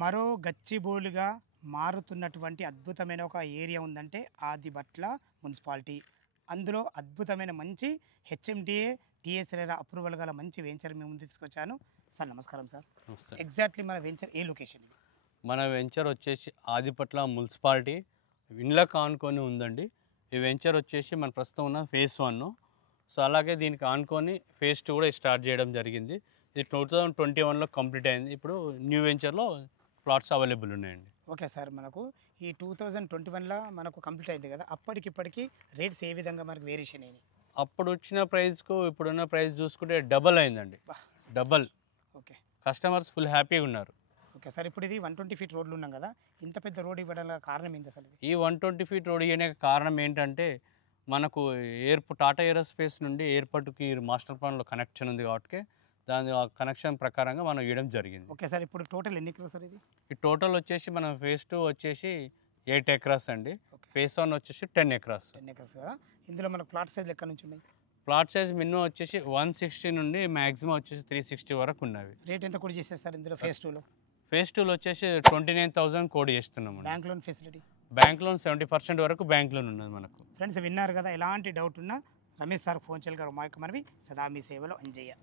మరో గచ్చిబౌలిగా మారుతున్నటువంటి అద్భుతమైన ఒక ఏరియా ఉందంటే ఆదిబట్ల మున్సిపాలిటీ. అందులో అద్భుతమైన మంచి హెచ్ఎండిఏ టీఎస్ఆర్ అప్రూవల్ గల మంచి వెంచర్ మేము ముందు తీసుకొచ్చాను. సార్ నమస్కారం సార్. నమస్తే. ఎగ్జాక్ట్లీ మన వెంచర్ ఏ లొకేషన్ ఇది? మన వెంచర్ వచ్చేసి ఆదిపట్ల మున్సిపాలిటీ ఇండ్లకు ఆనుకొని ఉందండి. ఈ వెంచర్ వచ్చేసి మన ప్రస్తుతం ఉన్న ఫేజ్ 1. సో అలాగే దీనికి ఆనుకొని ఫేజ్ 2 కూడా స్టార్ట్ చేయడం జరిగింది. ఇది 2021లో కంప్లీట్ అయింది. ఇప్పుడు న్యూ వెంచర్లో ప్లాట్స్ అవైలబుల్ ఉన్నాయండి. ఓకే సార్, మనకు ఈ 2021లో మనకు కంప్లీట్ అయింది కదా, అప్పటికిప్పటికి రేట్స్ ఏ విధంగా మనకు వేరియేషన్ అయినాయి? అప్పుడు వచ్చిన ప్రైస్కు ఇప్పుడున్న ప్రైస్ చూసుకుంటే డబల్ అయిందండి. డబల్. ఓకే కస్టమర్స్ ఫుల్ హ్యాపీగా ఉన్నారు. ఓకే సార్, ఇప్పుడు ఇది 120 ఫీట్ రోడ్లు ఉన్నాం కదా, ఇంత పెద్ద రోడ్ ఇవ్వడం కారణం ఏంటి అసలు? ఈ 120 ఫీట్ రోడ్ ఇవ్వడానికి కారణం ఏంటంటే మనకు టాటా ఏరోస్పేస్ నుండి ఎయిర్పోర్ట్కి మాస్టర్ ప్లాన్లో కనెక్షన్ ఉంది కాబట్టి దాని కనెక్షన్ ప్రకారంగా మనం ఇవ్వడం జరిగింది. ఓకే సార్, ఇప్పుడు టోటల్ ఎన్ని ఎకరాలు సార్ ఇది? ఈ టోటల్ వచ్చేసి మనం ఫేజ్ 2 వచ్చేసి 8 ఎకరాస్ అండి. ఓకే, ఫేజ్ 1 వచ్చేసి 10 ఎకరాస్. 10 ఎకర్స్ కదా. ఇందులో మనకు ప్లాట్ సైజ్ ఎక్కడి నుంచి ఉన్నాయి? ప్లాట్ సైజ్ మినిమం వచ్చేసి 160 నుండి మ్యాక్సిమం వచ్చేసి 360 వరకు ఉన్నవి. రేట్ ఎంత కూడా చేస్తారు సార్ ఇందులో ఫేజ్ 2లో? ఫేజ్ 2లో వచ్చేసి 29,000 కోడ్ చేస్తున్నాం. Bank loan facility? Bank loan 70% వరకు బ్యాంక్ లోన్ ఉన్నది మనకు. ఫ్రెండ్స్ విన్నారు కదా, ఎలాంటి డౌట్ ఉన్నా రమేష్ సార్ ఫోన్ చేయగలరు. మా యొక్క మనవి సదా మీ సేవలో అంజయ్య.